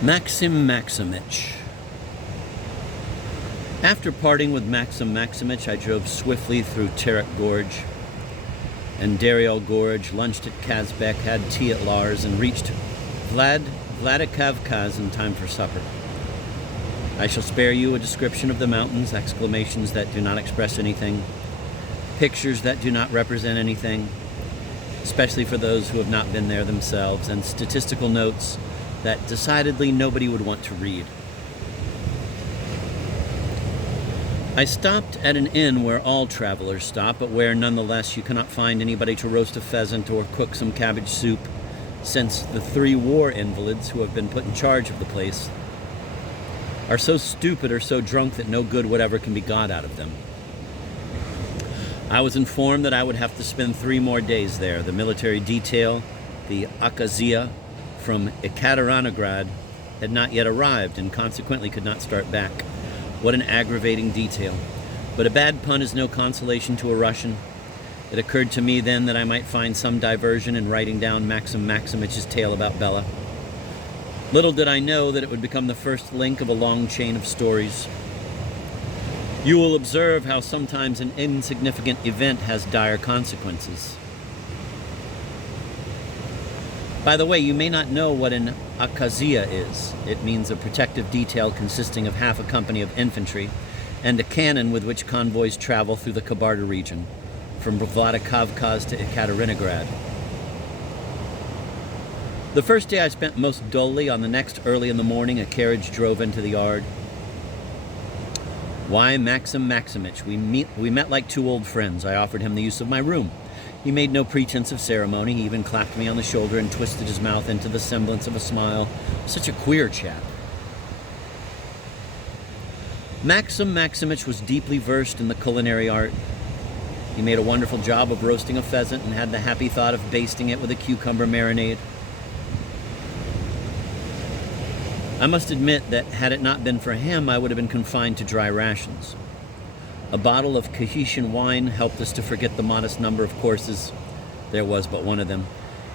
Maksim Maksimich. After parting with Maksim Maksimich, I drove swiftly through Terek Gorge and Dariel Gorge, lunched at Kazbek, had tea at Lars, and reached Vladikavkaz in time for supper. I shall spare you a description of the mountains, exclamations that do not express anything, pictures that do not represent anything, especially for those who have not been there themselves, and statistical notes that decidedly nobody would want to read. I stopped at an inn where all travelers stop, but where nonetheless you cannot find anybody to roast a pheasant or cook some cabbage soup, since the 3 war invalids who have been put in charge of the place are so stupid or so drunk that no good whatever can be got out of them. I was informed that I would have to spend 3 more days there. The military detail, the Akazia from Ekaterinograd, had not yet arrived and consequently could not start back. What an aggravating detail. But a bad pun is no consolation to a Russian. It occurred to me then that I might find some diversion in writing down Maksim Maksimich's tale about Bella. Little did I know that it would become the first link of a long chain of stories. You will observe how sometimes an insignificant event has dire consequences. By the way, you may not know what an Akazia is. It means a protective detail consisting of half a company of infantry and a cannon with which convoys travel through the Kabarda region, from Vladikavkaz to Ekaterinograd. The first day I spent most dully. On the next, early in the morning, a carriage drove into the yard. Why, Maksim Maksimich. We met like 2 old friends. I offered him the use of my room. He made no pretense of ceremony. He even clapped me on the shoulder and twisted his mouth into the semblance of a smile. Such a queer chap. Maksim Maksimich was deeply versed in the culinary art. He made a wonderful job of roasting a pheasant and had the happy thought of basting it with a cucumber marinade. I must admit that had it not been for him, I would have been confined to dry rations. A bottle of Tahitian wine helped us to forget the modest number of courses. There was but one of them.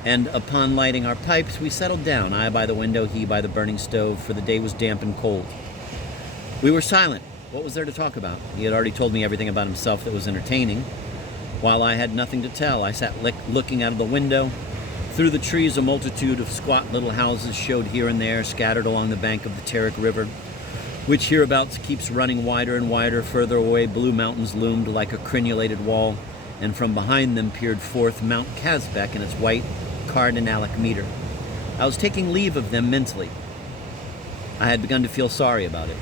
And upon lighting our pipes, we settled down, I by the window, he by the burning stove, for the day was damp and cold. We were silent. What was there to talk about? He had already told me everything about himself that was entertaining. While I had nothing to tell, I sat looking out of the window. Through the trees, a multitude of squat little houses showed here and there, scattered along the bank of the Terek River, which hereabouts keeps running wider and wider. Further away, blue mountains loomed like a crenulated wall, and from behind them peered forth Mount Kazbek in its white cardinalic meter. I was taking leave of them mentally. I had begun to feel sorry about it.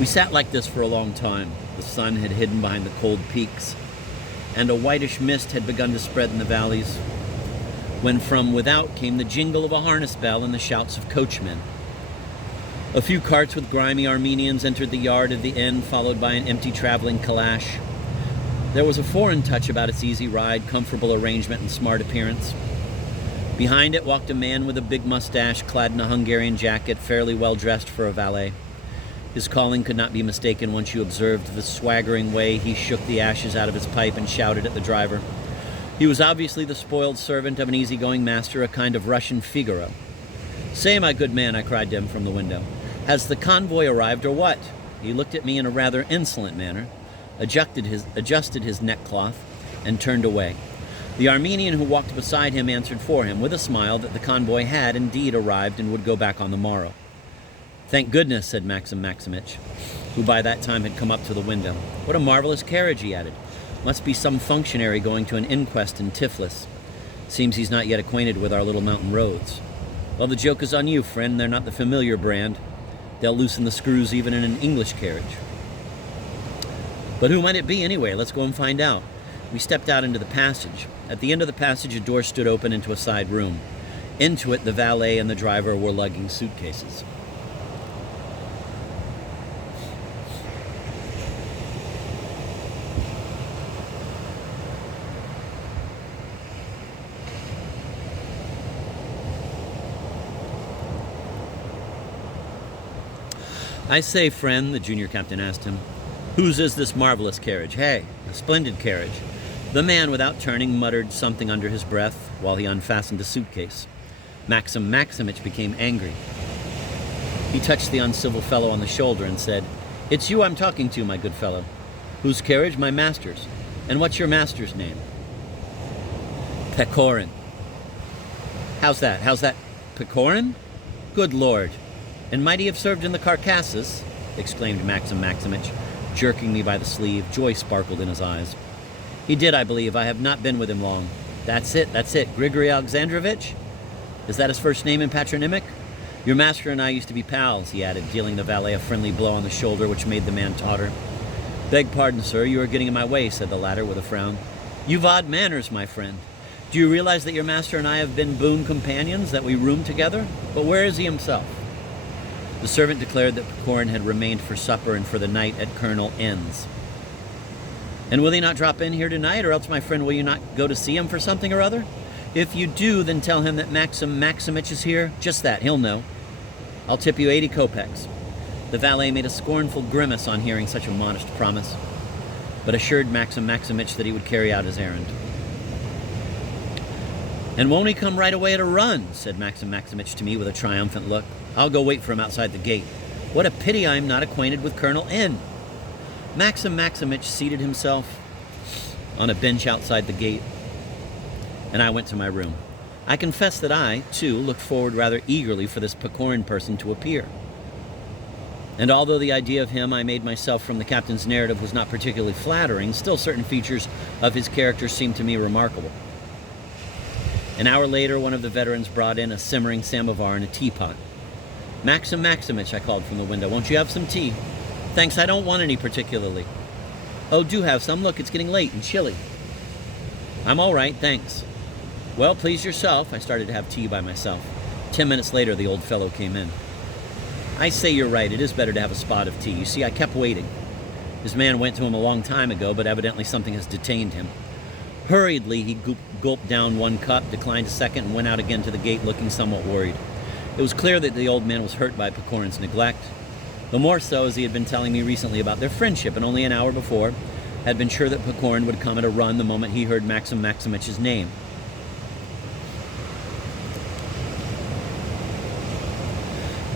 We sat like this for a long time. The sun had hidden behind the cold peaks, and a whitish mist had begun to spread in the valleys, when from without came the jingle of a harness bell and the shouts of coachmen. A few carts with grimy Armenians entered the yard of the inn, followed by an empty traveling calash. There was a foreign touch about its easy ride, comfortable arrangement, and smart appearance. Behind it walked a man with a big mustache, clad in a Hungarian jacket, fairly well dressed for a valet. His calling could not be mistaken once you observed the swaggering way he shook the ashes out of his pipe and shouted at the driver. He was obviously the spoiled servant of an easygoing master, a kind of Russian Figaro. "Say, my good man," I cried to him from the window, "has the convoy arrived or what?" He looked at me in a rather insolent manner, adjusted his neckcloth, and turned away. The Armenian who walked beside him answered for him, with a smile, that the convoy had indeed arrived and would go back on the morrow. "Thank goodness," said Maksim Maksimich, who by that time had come up to the window. "What a marvelous carriage," he added. "Must be some functionary going to an inquest in Tiflis. Seems he's not yet acquainted with our little mountain roads." "Well, the joke is on you, friend. They're not the familiar brand. They'll loosen the screws even in an English carriage." "But who might it be anyway? Let's go and find out." We stepped out into the passage. At the end of the passage, a door stood open into a side room. Into it, the valet and the driver were lugging suitcases. "I say, friend," the junior captain asked him, "whose is this marvelous carriage?" "Hey, a splendid carriage." The man, without turning, muttered something under his breath while he unfastened a suitcase. Maksim Maksimich became angry. He touched the uncivil fellow on the shoulder and said, "It's you I'm talking to, my good fellow. Whose carriage? My master's. And what's your master's name?" "Pechorin." How's that? Pechorin? Good Lord. And might he have served in the Caucasus? Exclaimed Maksim Maksimich, jerking me by the sleeve. Joy sparkled in his eyes. He did, I believe. I have not been with him long. That's it. Grigory Alexandrovich? Is that his first name and patronymic? Your master and I used to be pals, he added, dealing the valet a friendly blow on the shoulder, which made the man totter. Beg pardon, sir, you are getting in my way, said the latter with a frown. You've odd manners, my friend. Do you realize that your master and I have been boon companions, that we room together? But where is he himself? The servant declared that Pechorin had remained for supper and for the night at Colonel N's. And will he not drop in here tonight, or else, my friend, will you not go to see him for something or other? If you do, then tell him that Maksim Maksimich is here. Just that, he'll know. I'll tip you 80 kopecks. The valet made a scornful grimace on hearing such a modest promise, but assured Maksim Maksimich that he would carry out his errand. And won't he come right away at a run? Said Maksim Maksimich to me with a triumphant look. I'll go wait for him outside the gate. What a pity I'm not acquainted with Colonel N. Maksim Maksimich seated himself on a bench outside the gate, and I went to my room. I confess that I, too, looked forward rather eagerly for this Pechorin person to appear. And although the idea of him I made myself from the captain's narrative was not particularly flattering, still certain features of his character seemed to me remarkable. An hour later, one of the veterans brought in a simmering samovar and a teapot. Maksim Maksimich, I called from the window, won't you have some tea? Thanks, I don't want any particularly. Oh, do have some. Look, it's getting late and chilly. I'm all right, thanks. Well, please yourself. I started to have tea by myself. 10 minutes later, the old fellow came in. I say you're right. It is better to have a spot of tea. You see, I kept waiting. His man went to him a long time ago, but evidently something has detained him. Hurriedly, he gulped down one cup, declined a second, and went out again to the gate looking somewhat worried. It was clear that the old man was hurt by Pechorin's neglect, the more so as he had been telling me recently about their friendship, and only an hour before had been sure that Pechorin would come at a run the moment he heard Maksim Maksimich's name.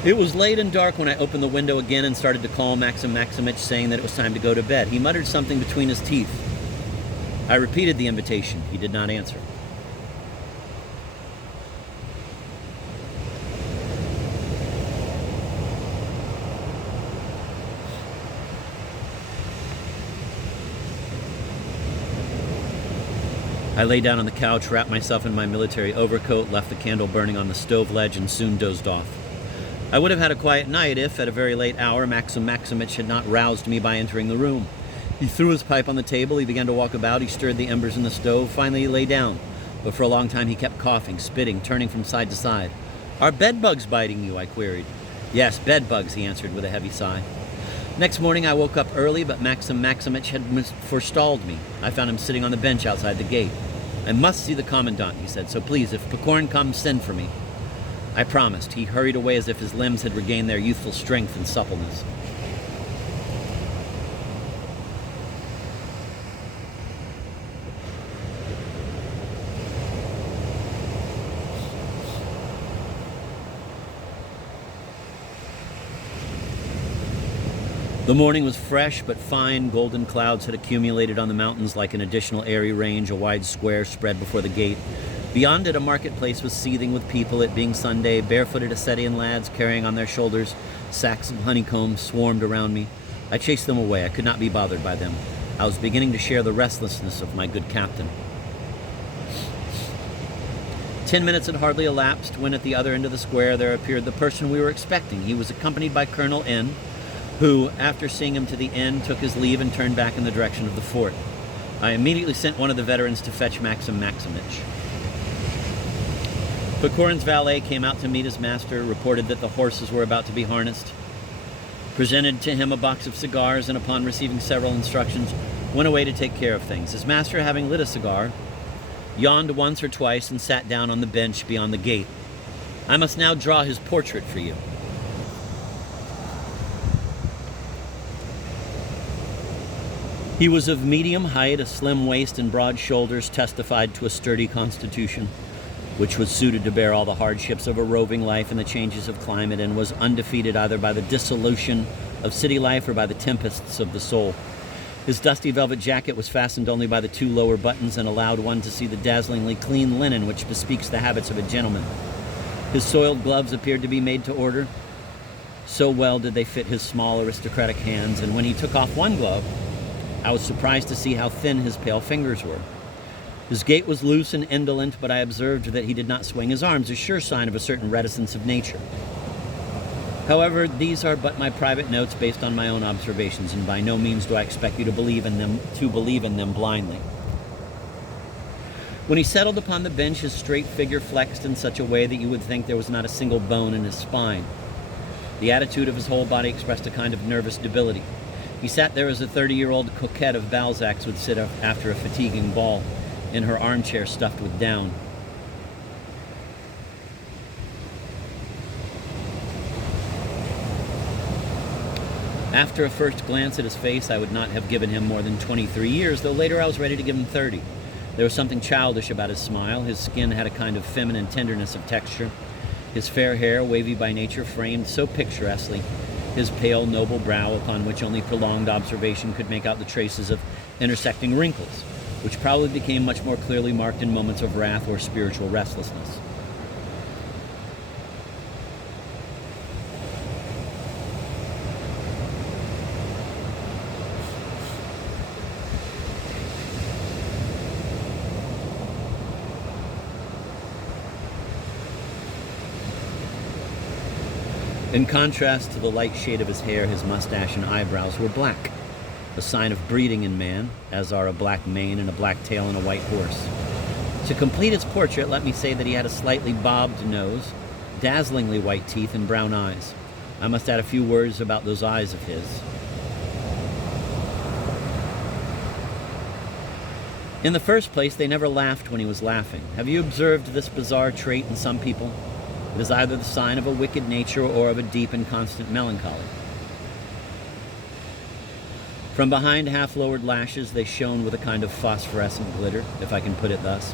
It was late and dark when I opened the window again and started to call Maksim Maksimich, saying that it was time to go to bed. He muttered something between his teeth. I repeated the invitation. He did not answer. I lay down on the couch, wrapped myself in my military overcoat, left the candle burning on the stove ledge, and soon dozed off. I would have had a quiet night if, at a very late hour, Maksim Maksimich had not roused me by entering the room. He threw his pipe on the table, he began to walk about, he stirred the embers in the stove, finally he lay down. But for a long time he kept coughing, spitting, turning from side to side. Are bedbugs biting you? I queried. Yes, bedbugs, he answered with a heavy sigh. Next morning I woke up early, but Maksim Maksimich had forestalled me. I found him sitting on the bench outside the gate. I must see the commandant, he said, so please, if Pechorin comes, send for me. I promised. He hurried away as if his limbs had regained their youthful strength and suppleness. The morning was fresh, but fine golden clouds had accumulated on the mountains like an additional airy range, a wide square spread before the gate. Beyond it, a marketplace was seething with people, it being Sunday. Barefooted Ossetian lads carrying on their shoulders sacks of honeycomb swarmed around me. I chased them away. I could not be bothered by them. I was beginning to share the restlessness of my good captain. 10 minutes had hardly elapsed when at the other end of the square there appeared the person we were expecting. He was accompanied by Colonel N., who, after seeing him to the end, took his leave and turned back in the direction of the fort. I immediately sent one of the veterans to fetch Maksim Maksimich. Pechorin's valet came out to meet his master, reported that the horses were about to be harnessed, presented to him a box of cigars, and upon receiving several instructions, went away to take care of things. His master, having lit a cigar, yawned once or twice and sat down on the bench beyond the gate. I must now draw his portrait for you. He was of medium height, a slim waist and broad shoulders testified to a sturdy constitution. which was suited to bear all the hardships of a roving life and the changes of climate, and was undefeated either by the dissolution of city life or by the tempests of the soul. His dusty velvet jacket was fastened only by the 2 lower buttons and allowed one to see the dazzlingly clean linen which bespeaks the habits of a gentleman. His soiled gloves appeared to be made to order. So well did they fit his small aristocratic hands, and when he took off one glove, I was surprised to see how thin his pale fingers were. His gait was loose and indolent, but I observed that he did not swing his arms, a sure sign of a certain reticence of nature. However, these are but my private notes based on my own observations, and by no means do I expect you to believe in them blindly. When he settled upon the bench, his straight figure flexed in such a way that you would think there was not a single bone in his spine. The attitude of his whole body expressed a kind of nervous debility. He sat there as a 30-year-old coquette of Balzac's would sit after a fatiguing ball, in her armchair stuffed with down. After a first glance at his face, I would not have given him more than 23 years, though later I was ready to give him 30. There was something childish about his smile. His skin had a kind of feminine tenderness of texture. His fair hair, wavy by nature, framed so picturesquely his pale, noble brow, upon which only prolonged observation could make out the traces of intersecting wrinkles, which probably became much more clearly marked in moments of wrath or spiritual restlessness. In contrast to the light shade of his hair, his mustache and eyebrows were black, a sign of breeding in man, as are a black mane and a black tail and a white horse. To complete his portrait, let me say that he had a slightly bobbed nose, dazzlingly white teeth, and brown eyes. I must add a few words about those eyes of his. In the first place, they never laughed when he was laughing. Have you observed this bizarre trait in some people? It is either the sign of a wicked nature or of a deep and constant melancholy. From behind half-lowered lashes, they shone with a kind of phosphorescent glitter, if I can put it thus.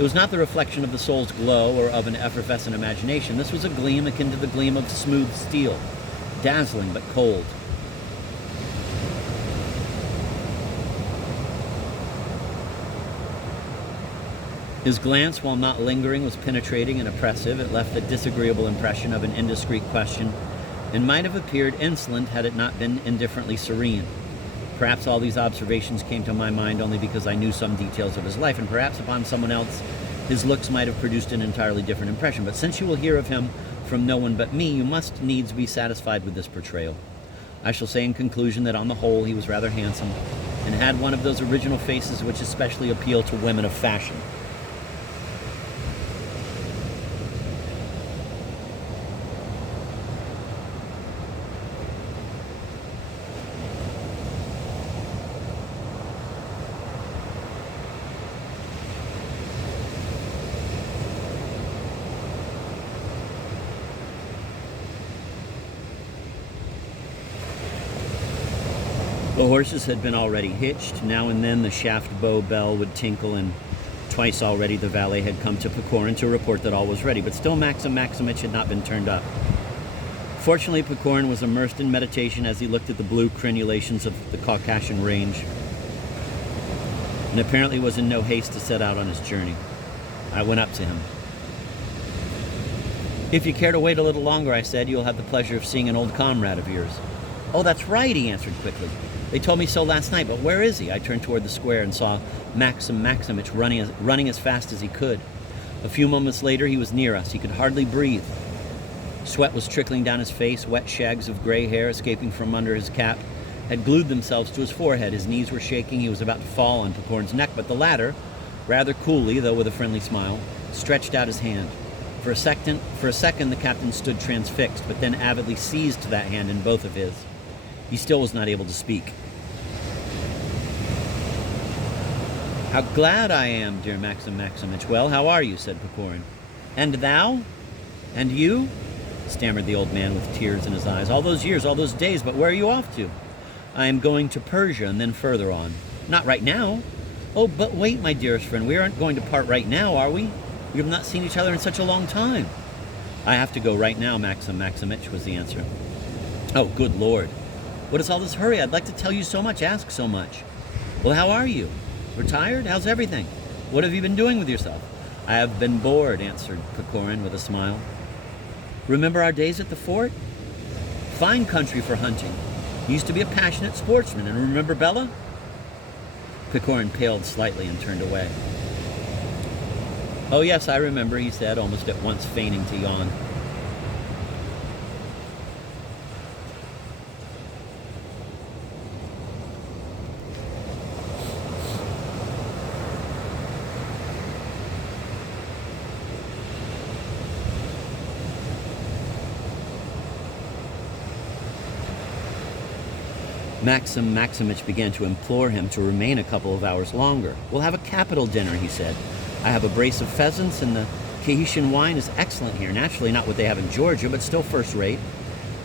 It was not the reflection of the soul's glow or of an effervescent imagination. This was a gleam akin to the gleam of smooth steel, dazzling but cold. His glance, while not lingering, was penetrating and oppressive. It left a disagreeable impression of an indiscreet question, and might have appeared insolent had it not been indifferently serene. Perhaps all these observations came to my mind only because I knew some details of his life, and perhaps upon someone else his looks might have produced an entirely different impression. But since you will hear of him from no one but me, you must needs be satisfied with this portrayal. I shall say in conclusion that on the whole he was rather handsome, and had one of those original faces which especially appeal to women of fashion. The horses had been already hitched. Now and then the shaft bow bell would tinkle, and twice already the valet had come to Pecorin to report that all was ready, but still Maksim Maksimich had not been turned up. Fortunately, Pecorin was immersed in meditation as he looked at the blue crenulations of the Caucasian range, and apparently was in no haste to set out on his journey. I went up to him. "If you care to wait a little longer," I said, "you'll have the pleasure of seeing an old comrade of yours." "Oh, that's right," he answered quickly. "They told me so last night, but where is he?" I turned toward the square and saw Maksim Maksimich running as fast as he could. A few moments later, he was near us. He could hardly breathe. Sweat was trickling down his face. Wet shags of gray hair escaping from under his cap had glued themselves to his forehead. His knees were shaking. He was about to fall on Pecorin's neck, but the latter, rather coolly, though with a friendly smile, stretched out his hand. For a second, the captain stood transfixed, but then avidly seized that hand in both of his. He still was not able to speak. "How glad I am, dear Maksim Maksimich. Well, how are you?" said Pecorin. "And thou? And you?" stammered the old man with tears in his eyes. "All those years, all those days, but where are you off to?" "I am going to Persia and then further on." "Not right now?" "Oh, but wait, my dearest friend, we aren't going to part right now, are we?" You have not seen each other in such a long time. I have to go right now, Maksim Maksimich, was the answer. Oh, good Lord. What is all this hurry? I'd like to tell you so much, ask so much. Well, how are you? Retired? How's everything? What have you been doing with yourself? I have been bored, answered Pechorin with a smile. Remember our days at the fort? Fine country for hunting. You used to be a passionate sportsman, and remember Bella? Pechorin paled slightly and turned away. Oh yes, I remember, he said, almost at once feigning to yawn. Maksim Maksimich began to implore him to remain a couple of hours longer. We'll have a capital dinner, he said. I have a brace of pheasants, and the Tahitian wine is excellent here. Naturally not what they have in Georgia, but still first rate.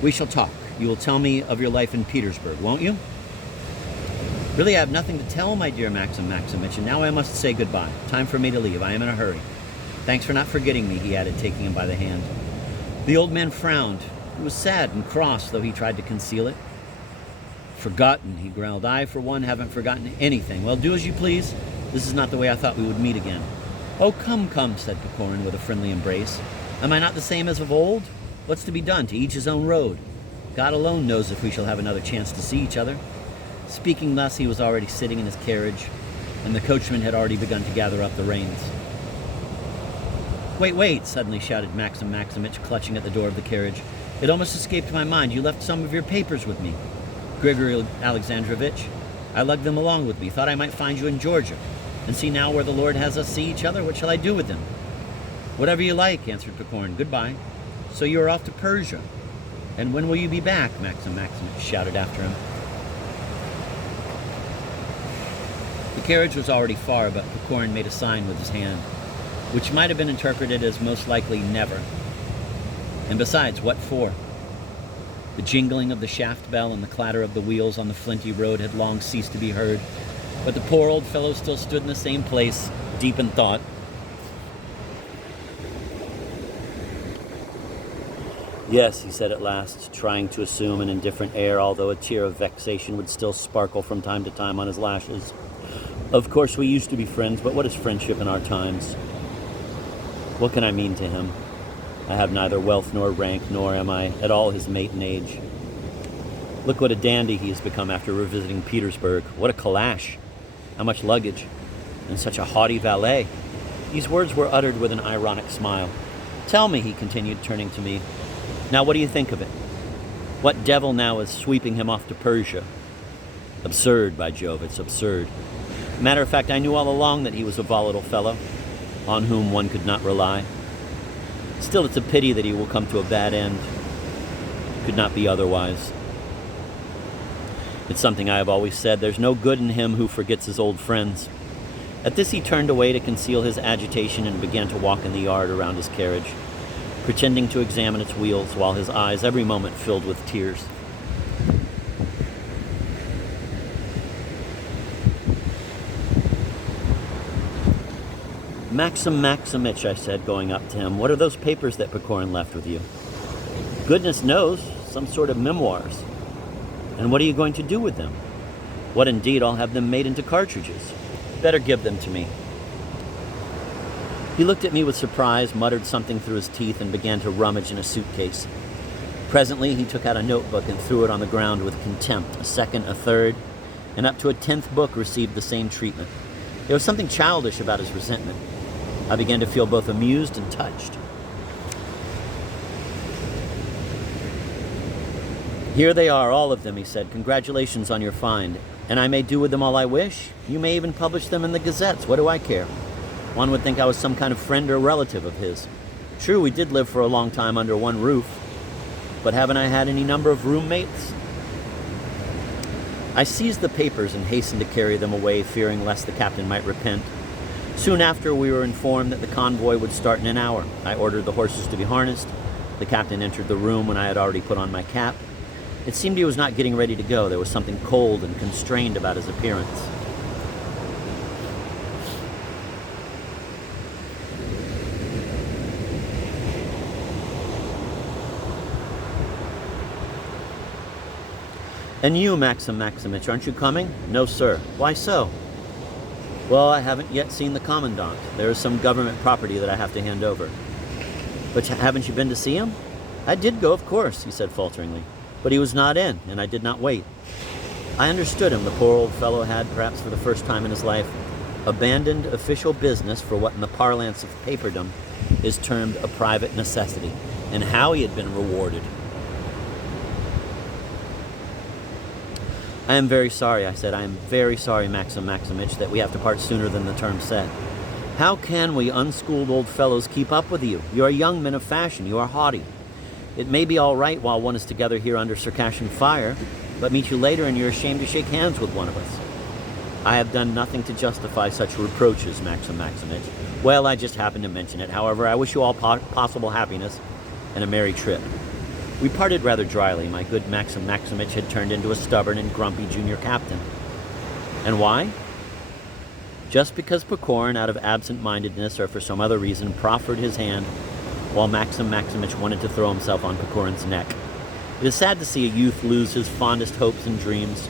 We shall talk. You will tell me of your life in Petersburg, won't you? Really, I have nothing to tell, my dear Maksim Maksimich, and now I must say goodbye. Time for me to leave. I am in a hurry. Thanks for not forgetting me, he added, taking him by the hand. The old man frowned. He was sad and cross, though he tried to conceal it. Forgotten, he growled. I, for one, haven't forgotten anything. Well, do as you please. This is not the way I thought we would meet again. Oh, come, come, said Pechorin with a friendly embrace. Am I not the same as of old? What's to be done? To each his own road. God alone knows if we shall have another chance to see each other. Speaking thus, he was already sitting in his carriage, and the coachman had already begun to gather up the reins. Wait, wait, suddenly shouted Maksim Maksimich, clutching at the door of the carriage. It almost escaped my mind. You left some of your papers with me. Grigory Alexandrovich, I lugged them along with me. Thought I might find you in Georgia. And see now where the Lord has us see each other? What shall I do with them? Whatever you like, answered Pechorin. Goodbye. So you are off to Persia. And when will you be back? Maksim Maksimich shouted after him. The carriage was already far, but Pechorin made a sign with his hand, which might have been interpreted as most likely never. And besides, what for? The jingling of the shaft bell and the clatter of the wheels on the flinty road had long ceased to be heard, but the poor old fellow still stood in the same place, deep in thought. Yes, he said at last, trying to assume an indifferent air, although a tear of vexation would still sparkle from time to time on his lashes. Of course, we used to be friends, but what is friendship in our times? What can I mean to him? I have neither wealth nor rank, nor am I at all his mate in age. Look what a dandy he has become after revisiting Petersburg. What a calash! How much luggage! And such a haughty valet! These words were uttered with an ironic smile. Tell me, he continued, turning to me. Now what do you think of it? What devil now is sweeping him off to Persia? Absurd, by Jove, it's absurd. Matter of fact, I knew all along that he was a volatile fellow, on whom one could not rely. Still, it's a pity that he will come to a bad end. Could not be otherwise. It's something I have always said. There's no good in him who forgets his old friends. At this he turned away to conceal his agitation and began to walk in the yard around his carriage, pretending to examine its wheels while his eyes every moment filled with tears. Maksim Maksimich, I said, going up to him, what are those papers that Pechorin left with you? Goodness knows, some sort of memoirs. And what are you going to do with them? What indeed, I'll have them made into cartridges. Better give them to me. He looked at me with surprise, muttered something through his teeth, and began to rummage in a suitcase. Presently, he took out a notebook and threw it on the ground with contempt. A second, a third, and up to a 10th book received the same treatment. There was something childish about his resentment. I began to feel both amused and touched. Here they are, all of them, he said. Congratulations on your find. And I may do with them all I wish. You may even publish them in the gazettes. What do I care? One would think I was some kind of friend or relative of his. True, we did live for a long time under one roof. But haven't I had any number of roommates? I seized the papers and hastened to carry them away, fearing lest the captain might repent. Soon after, we were informed that the convoy would start in an hour. I ordered the horses to be harnessed. The captain entered the room when I had already put on my cap. It seemed he was not getting ready to go. There was something cold and constrained about his appearance. And you, Maksim Maksimich, aren't you coming? No, sir. Why so? Well, I haven't yet seen the commandant. There is some government property that I have to hand over. But haven't you been to see him? I did go, of course, he said falteringly. But he was not in, and I did not wait. I understood him. The poor old fellow had, perhaps for the first time in his life, abandoned official business for what in the parlance of paperdom is termed a private necessity, and how he had been rewarded. I am very sorry, I said. I am very sorry, Maksim Maksimich, that we have to part sooner than the term said. How can we unschooled old fellows keep up with you? You are young men of fashion. You are haughty. It may be all right while one is together here under Circassian fire, but meet you later and you're ashamed to shake hands with one of us. I have done nothing to justify such reproaches, Maksim Maksimich. Well, I just happened to mention it. However, I wish you all possible happiness and a merry trip. We parted rather dryly. My good Maksim Maksimich had turned into a stubborn and grumpy junior captain. And why? Just because Pechorin, out of absent-mindedness or for some other reason, proffered his hand while Maksim Maksimich wanted to throw himself on Pechorin's neck. It is sad to see a youth lose his fondest hopes and dreams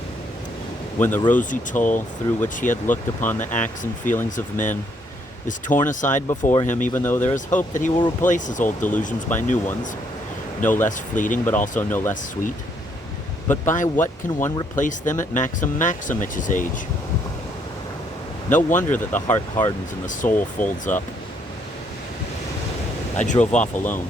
when the rosy toll through which he had looked upon the acts and feelings of men is torn aside before him, even though there is hope that he will replace his old delusions by new ones, no less fleeting but also no less sweet. But by what can one replace them at Maksim Maksimich's age? No wonder that the heart hardens and the soul folds up. I drove off alone.